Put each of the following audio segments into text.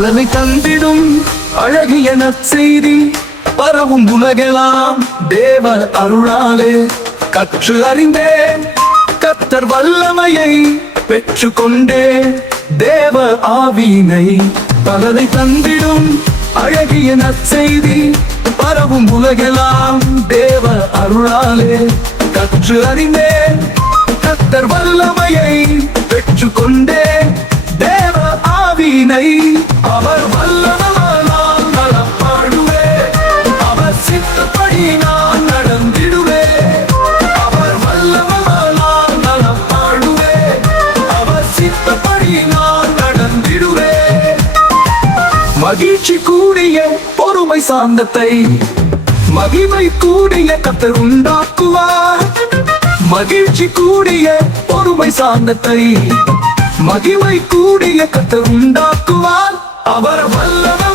பலனை தந்திடும் அழகிய நற்செய்தி. பரவும் உலகெல்லாம் தேவ அருளாலே. கற்று அறிந்தேன் கத்தர் வல்லமையை பெற்று கொண்டே தேவ ஆவியினை பலனை தந்திடும் அழகிய நற்செய்தி. பரவும் உலகெல்லாம் தேவ அருளாலே. கற்று அறிந்தேன் கத்தர் வல்லமையை பெற்று கொண்டே மகிழ்ச்சி கூடிய பொறுமை சாந்தத்தை மகிமை கூடிய கத்தர் உண்டாக்குவார். மகிழ்ச்சி கூடிய பொறுமை சாந்தத்தை மகிமை கூடிய கத்தர் உண்டாக்குவார். அவர் வல்லவர்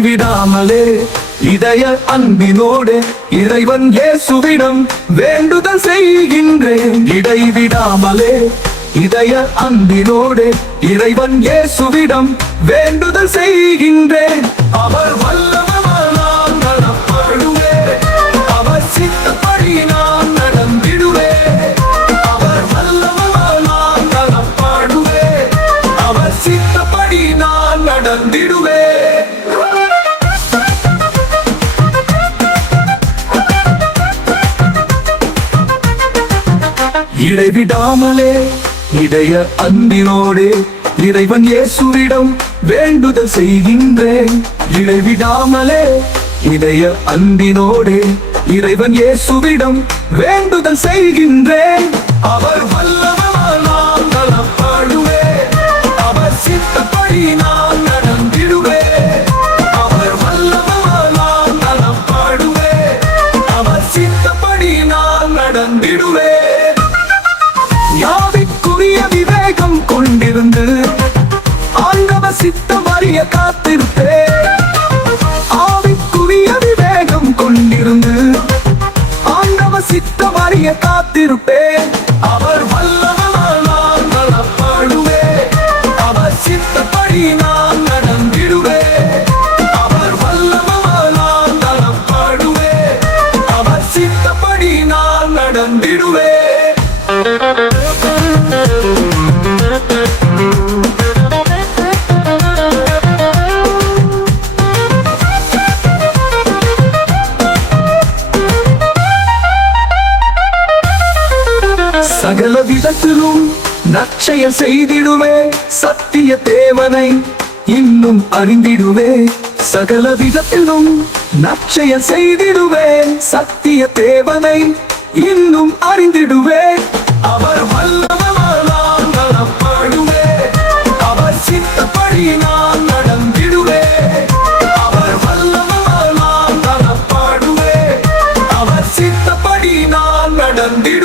இடைவிடாமலே இதய அன்பினோடு இறைவன் இயேசுவிடம் வேண்டுதல் செய்கின்றேன். இடைவிடாமலே இதய அன்பினோடு இறைவன் இயேசுவிடம் வேண்டுதல் செய்கின்றேன். அவர் வல்லம் இடைவிடாமலே இடைய அன்பினோடே இறைவன் இயேசுவிடம் வேண்டுதல் செய்கின்றேன். இடைவிடாமலே இடைய அன்பினோடே இறைவன் இயேசுவிடம் வேண்டுதல் செய்கின்றேன். அவர் வல்லவர் நான் நலப்பாடுவேன் அவர் சித்தப்படி நான் நடந்திடுவேன் அவர் வல்லவர் நான் நலப்பாடுவேன் அவர் சித்தப்படி நான் நடந்திடுவேன் மாறிய காத்திருப்பே. ஆவிக்குரிய விவேகம் கொண்டிருந்து ஆண்டவ சித்தமறிய காத்திருப்பேன் சகல விதத்திலும் நற்செயல் செய்திடுவே சத்திய தேவனை இன்னும் அறிந்திடுவே சகல விதத்திலும் நற்செயல் செய்திடுவே சத்திய தேவனை இன்னும் அறிந்திடுவே அவர் வல்லவர்களால் நடப்படுவே அவர் சித்தப்படி நான் நடந்திடுவே அவர் வல்லவர்களால் நடப்படுவே அவர் சித்தப்படி நான் நடந்திடுவே